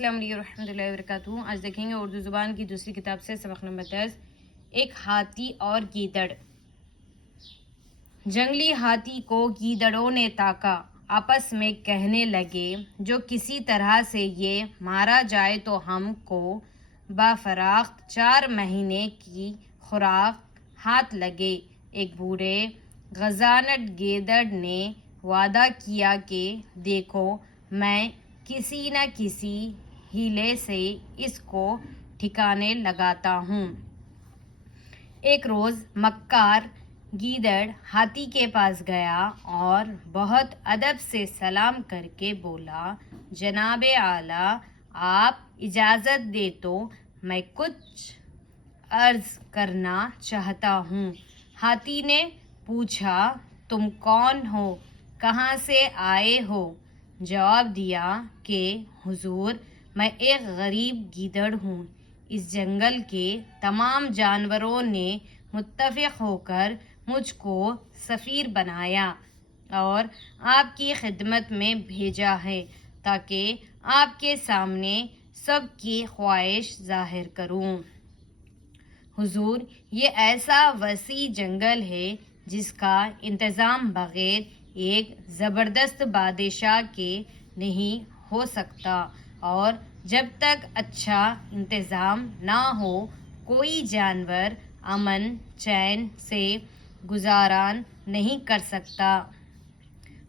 السلام علیکم ورحمۃ اللہ وبرکاتہ۔ آج دیکھیں گے اردو زبان کی دوسری کتاب سے سبق نمبر 10، ایک ہاتھی اور گیدڑ۔ جنگلی ہاتھی کو گیدڑوں نے تاکا، آپس میں کہنے لگے جو کسی طرح سے یہ مارا جائے تو ہم کو بافراخت 4 مہینے کی خوراک ہاتھ لگے۔ ایک بوڑھے غزانٹ گیدڑ نے وعدہ کیا کہ دیکھو میں کسی نہ کسی ہیلے سے اس کو ٹھکانے لگاتا ہوں۔ ایک روز مکار گیدڑ ہاتھی کے پاس گیا اور بہت ادب سے سلام کر کے بولا، جناب اعلیٰ آپ اجازت دیں تو میں کچھ عرض کرنا چاہتا ہوں۔ ہاتھی نے پوچھا، تم کون ہو، کہاں سے آئے ہو؟ جواب دیا کہ حضور میں ایک غریب گیدڑ ہوں۔ اس جنگل کے تمام جانوروں نے متفق ہو کر مجھ کو سفیر بنایا اور آپ کی خدمت میں بھیجا ہے تاکہ آپ کے سامنے سب کی خواہش ظاہر کروں۔ حضور یہ ایسا وسیع جنگل ہے جس کا انتظام بغیر ایک زبردست بادشاہ کے نہیں ہو سکتا، اور جب تک اچھا انتظام نہ ہو کوئی جانور امن چین سے گزاران نہیں کر سکتا۔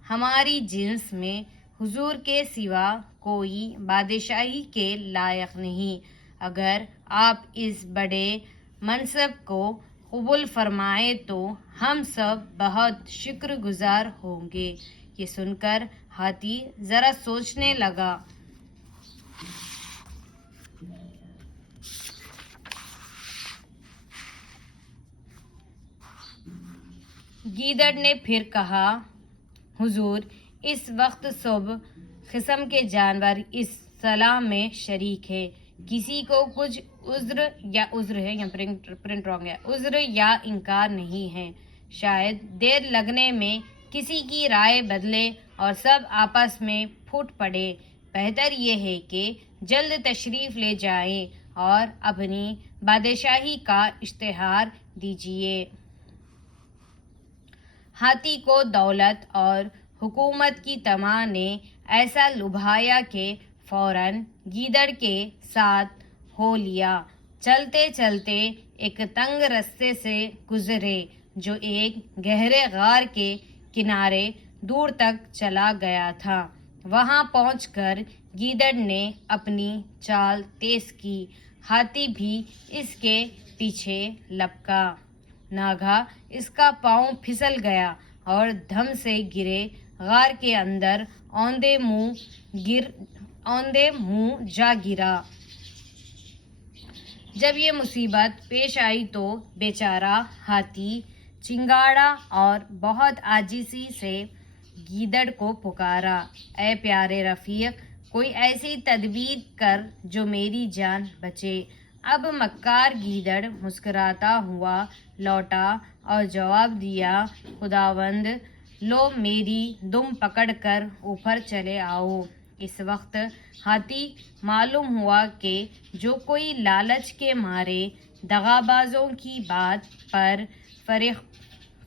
ہماری جنس میں حضور کے سوا کوئی بادشاہی کے لائق نہیں۔ اگر آپ اس بڑے منصب کو قبول فرمائیں تو ہم سب بہت شکر گزار ہوں گے۔ یہ سن کر ہاتھی ذرا سوچنے لگا۔ گیدڑ نے پھر کہا، حضور اس وقت سب قسم کے جانور اس صلاح میں شریک ہیں۔ کسی کو کچھ عذر یا انکار نہیں ہے۔ شاید دیر لگنے میں کسی کی رائے بدلے اور سب آپس میں پھوٹ پڑے۔ بہتر یہ ہے کہ جلد تشریف لے جائیں اور اپنی بادشاہی کا اشتہار دیجیے۔ ہاتھی کو دولت اور حکومت کی طمع نے ایسا لبھایا کہ فوراً گیدڑ کے ساتھ ہو لیا۔ چلتے چلتے ایک تنگ رستے سے گزرے جو ایک گہرے غار کے کنارے دور تک چلا گیا تھا۔ وہاں پہنچ کر گیدڑ نے اپنی چال تیز کی، ہاتھی بھی اس کے پیچھے لپکا۔ ناگہاں اس کا پاؤں پھسل گیا اور دھم سے گرے غار کے اندر اوندے منہ جا گرا۔ جب یہ مصیبت پیش آئی تو بیچارہ ہاتھی چنگاڑا اور بہت عاجزی سے گیدڑ کو پکارا، اے پیارے رفیق کوئی ایسی تدبیر کر جو میری جان بچے۔ اب مکار گیدڑ مسکراتا ہوا لوٹا اور جواب دیا، خداوند لو میری دم پکڑ کر اوپر چلے آؤ۔ اس وقت ہاتھی معلوم ہوا کہ جو کوئی لالچ کے مارے دغابازوں کی بات پر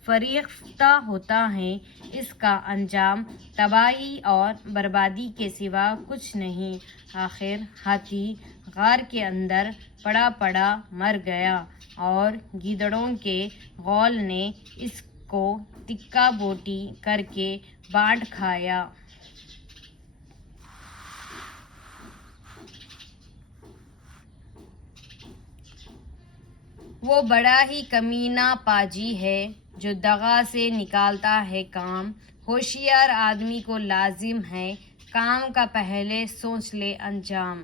فریفتہ ہوتا ہے اس کا انجام تباہی اور بربادی کے سوا کچھ نہیں۔ آخر ہاتھی غار کے اندر پڑا پڑا مر گیا اور گیدڑوں کے غول نے اس کو تکا بوٹی کر کے بانٹ کھایا۔ وہ بڑا ہی کمینہ پاجی ہے جو دغا سے نکالتا ہے کام۔ ہوشیار آدمی کو لازم ہے کام کا پہلے سوچ لے انجام۔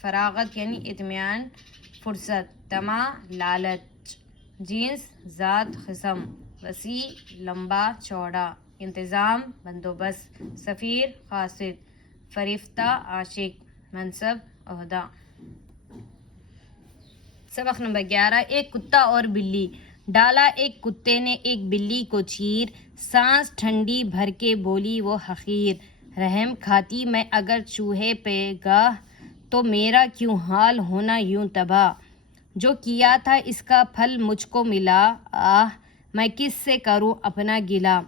فراغت یعنی اطمینان، فرصت، طمع، لالچ، جنس، ذات، قسم، وسیع، لمبا چوڑا، انتظام، بندوبست، سفیر، قاصد، فریفتہ، عاشق، منصب، عہدہ۔ سبق نمبر 11، ایک کتا اور بلی۔ ڈالا ایک کتے نے ایک بلی کو چیر، سانس ٹھنڈی بھر کے بولی وہ حقیر، رحم کھاتی میں اگر چوہے پہ گاہ تو میرا کیوں حال ہونا یوں تباہ؟ جو کیا تھا اس کا پھل مجھ کو ملا، آہ میں کس سے کروں اپنا گلہ؟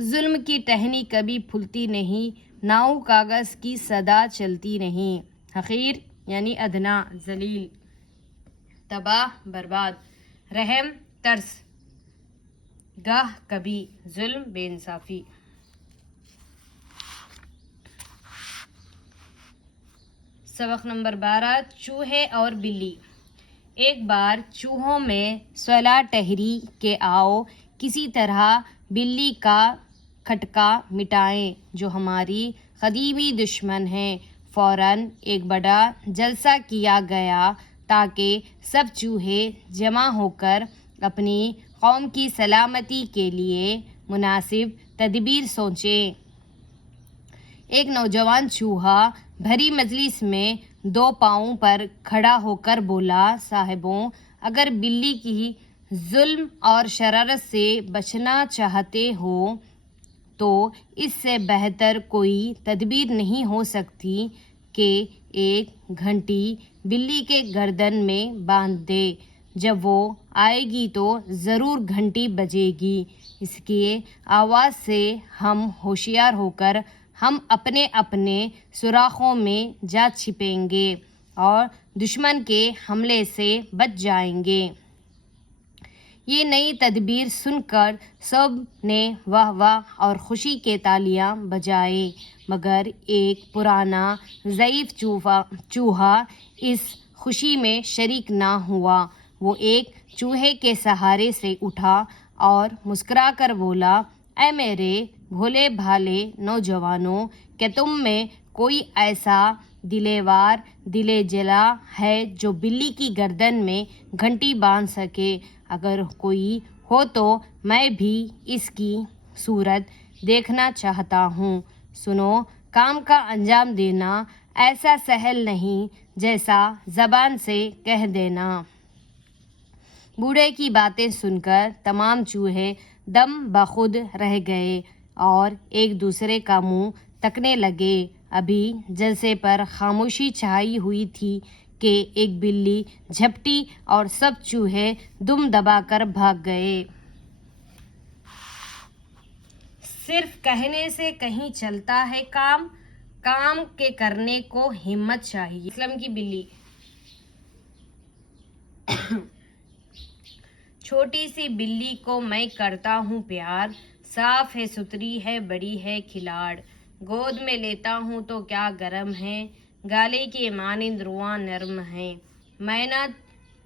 ظلم کی ٹہنی کبھی پھولتی نہیں، ناؤ کاغذ کی صدا چلتی نہیں۔ حقیر یعنی ادنا، ذلیل، تباہ برباد، رحم ترس، گاہ کبھی، ظلم بے انصافی۔ سبق نمبر 12، چوہے اور بلی۔ ایک بار چوہوں میں صلاح ٹہری کہ آؤ کسی طرح بلی کا کھٹکا مٹائیں جو ہماری قدیمی دشمن ہے۔ فوراً ایک بڑا جلسہ کیا گیا تاکہ سب چوہے جمع ہو کر اپنی قوم کی سلامتی کے لیے مناسب تدبیر سوچیں۔ ایک نوجوان چوہا بھری مجلس میں 2 پاؤں پر کھڑا ہو کر بولا، صاحبوں، اگر بلی کی ظلم اور شرارت سے بچنا چاہتے ہو تو اس سے بہتر کوئی تدبیر نہیں ہو سکتی کہ ایک گھنٹی بلی کے گردن میں باندھ دے، جب وہ آئے گی تو ضرور گھنٹی بجے گی، اس کی آواز سے ہم ہوشیار ہو کر ہم اپنے اپنے سوراخوں میں جا چھپیں گے اور دشمن کے حملے سے بچ جائیں گے۔ یہ نئی تدبیر سن کر سب نے واہ واہ اور خوشی کے تالیاں بجائیں، مگر ایک پرانا ضعیف چوہا اس خوشی میں شریک نہ ہوا۔ وہ ایک چوہے کے سہارے سے اٹھا اور مسکرا کر بولا، اے میرے بھولے بھالے نوجوانوں، کیا تم میں کوئی ایسا دل جلا ہے جو بلی کی گردن میں گھنٹی باندھ سکے؟ اگر کوئی ہو تو میں بھی اس کی صورت دیکھنا چاہتا ہوں۔ سنو، کام کا انجام دینا ایسا سہل نہیں جیسا زبان سے کہہ دینا۔ بوڑھے کی باتیں سن کر تمام چوہے دم بخود رہ گئے اور ایک دوسرے کا منہ تکنے لگے۔ ابھی جلسے پر خاموشی چھائی ہوئی تھی کہ ایک بلی جھپٹی اور سب چوہے دم دبا کر بھاگ گئے۔ صرف کہنے سے کہیں چلتا ہے کام، کام کے کرنے کو ہمت چاہیے۔ اسلم کی بلی۔ چھوٹی سی بلی کو میں کرتا ہوں پیار، صاف ہے ستھری ہے بڑی ہے کھلاڑ، گود میں لیتا ہوں تو کیا گرم ہے، گالے کے مانند رواں نرم ہے، میں نہ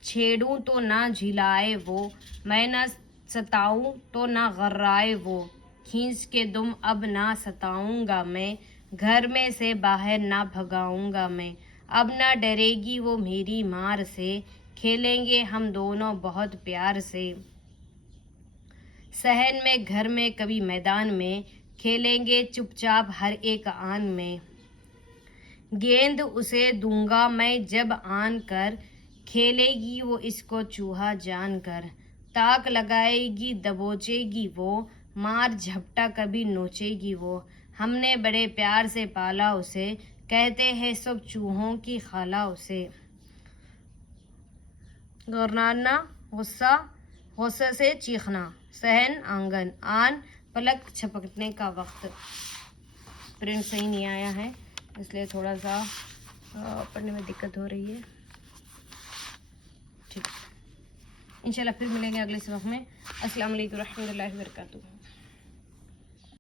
چھیڑوں تو نہ جھلائے وہ، میں نہ ستاؤں تو نہ غرائے وہ، کھینچ کے دم اب نہ ستاؤں گا میں، گھر میں سے باہر نہ بھگاؤں گا میں، اب نہ ڈرے گی وہ میری مار سے، کھیلیں گے ہم دونوں بہت پیار سے، صحن میں گھر میں کبھی میدان میں، کھیلیں گے چپ چاپ ہر ایک آن میں، گیند اسے دوں گا میں جب آن کر، کھیلے گی وہ اس کو چوہا جان کر، تاک لگائے گی دبوچے گی وہ، مار جھپٹا کبھی نوچے گی وہ، ہم نے بڑے پیار سے پالا اسے، کہتے ہیں سب چوہوں کی خالہ اسے، گرنانا غصہ سے چیخنا، صحن آنگن، آن پلک جھپکنے کا وقت۔ پرنٹ صحیح نہیں آیا ہے اس لیے تھوڑا سا پڑھنے میں دقت ہو رہی ہے، ٹھیک، انشاءاللہ پھر ملیں گے اگلے سبق میں۔ السلام علیکم ورحمۃ اللہ وبرکاتہ۔